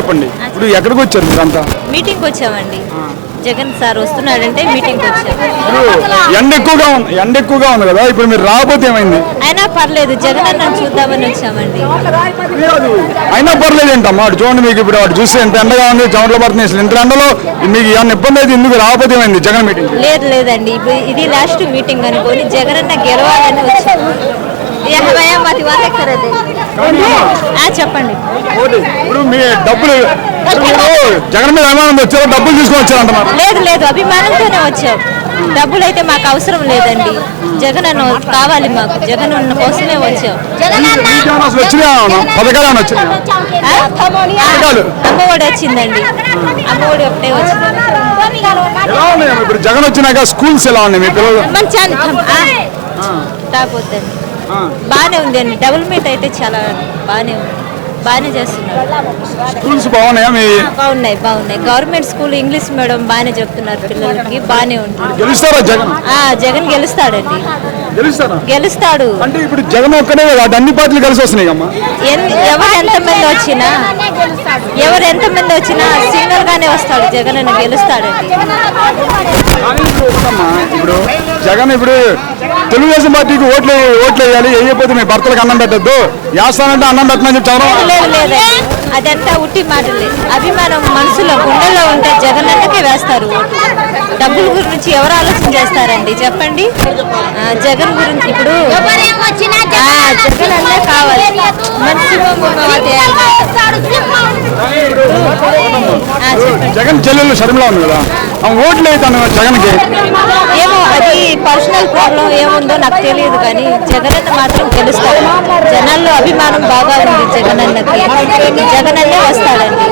చెప్పండి. ఇప్పుడు ఎక్కడికి వచ్చారు మీరంతా? మీటింగ్ వచ్చామండి. జగన్ సార్ వస్తున్నాడంటే మీటింగ్ వచ్చాము. ఎండ ఎక్కువగా ఉంది కదా, ఇప్పుడు మీరు రాకపోతే ఏమైంది? అయినా పర్లేదు, జగన్ అన్న చూద్దామని వచ్చామండి. అయినా పర్లేదు ఏంటమ్మా, అటు చూడండి, మీకు ఇప్పుడు అటు చూస్తే ఎంత ఎండగా ఉంది, చెమటలు పడుతున్నాయి. అసలు ఇంత ఎండలో మీకు ఏమన్నా ఇబ్బంది అయితే ఎందుకు రాకపోతే ఏమైంది జగన్ మీటింగ్? లేదండి, ఇది లాస్ట్ మీటింగ్ అనుకోని జగన్ అన్న గెలవాలని వచ్చాము. చెప్పండి. ఇప్పుడు మీ డబ్బులు జగన్ మీద అభిమానం వచ్చారు, డబ్బులు తీసుకొని వచ్చారంటున్నారు. లేదు, అభిమానంతోనే వచ్చాం. డబ్బులు అయితే మాకు అవసరం లేదండి. జగన్ అన్న కావాలి మాకు, జగన్ అన్న కోసమే వచ్చాం. అమ్మఒడి వచ్చిందండి, అమ్మఒడి ఒకటే వచ్చింది. ఇప్పుడు జగన్ వచ్చినాక స్కూల్స్ ఎలా ఉన్నాయి మీ పిల్లలు? మంచి కాకపోతే బాగానే ఉంది అండి. డెవలప్మెంట్ అయితే చాలా బాగానే ఉంది, బాగానే చేస్తున్నారు. స్కూల్స్ బాగున్నాయా? బాగున్నాయి. గవర్నమెంట్ స్కూల్ ఇంగ్లీష్ మీడియం బాగానే చెప్తున్నారు పిల్లలకి, బాగానే ఉంటుంది. గెలుస్తారా జగన్? జగన్ గెలుస్తాడండి, గెలుస్తాడు. అంటే ఇప్పుడు జగన్ ఒక్కనే అన్ని పార్టీలు కలిసి వస్తున్నాయి అమ్మా. ఎవరు ఎంతమంది వచ్చినా సింగిల్ గానే వస్తాడు జగన్ అన్న, గెలుస్తాడండి. ఇప్పుడు జగన్ తెలుగుదేశం పార్టీకి ఓట్లు వేయాలి, వేయకపోతే మీ భర్తలకు అన్నం పెట్టద్దు, వేస్తానంటే అన్నం పెట్టమని చెప్తాను. లేదండి, అదంతా ఉట్టి మాటలే. అభిమానం మనసులో గుండెల్లో ఉంటే జగన్ అన్నకే వేస్తారు. డబ్బుల గురించి ఎవరు ఆలోచన చేస్తారండి చెప్పండి? జగన్ గురించి ఇప్పుడు జగన్ అన్నే కావాలి. జగన్ చెల్లెలు షర్మిల ఉంది కదా, ఓట్లు అవుతాను జగన్కి. ఏమో అది పర్సనల్ ప్రాబ్లం ఏముందో నాకు తెలియదు, కానీ జగన్ అన్న మాత్రం గెలుస్తాడు. జనాల్లో అభిమానం బాగా ఉంది జగన్ అన్నకి, జగన్ అన్నే వస్తాడండి.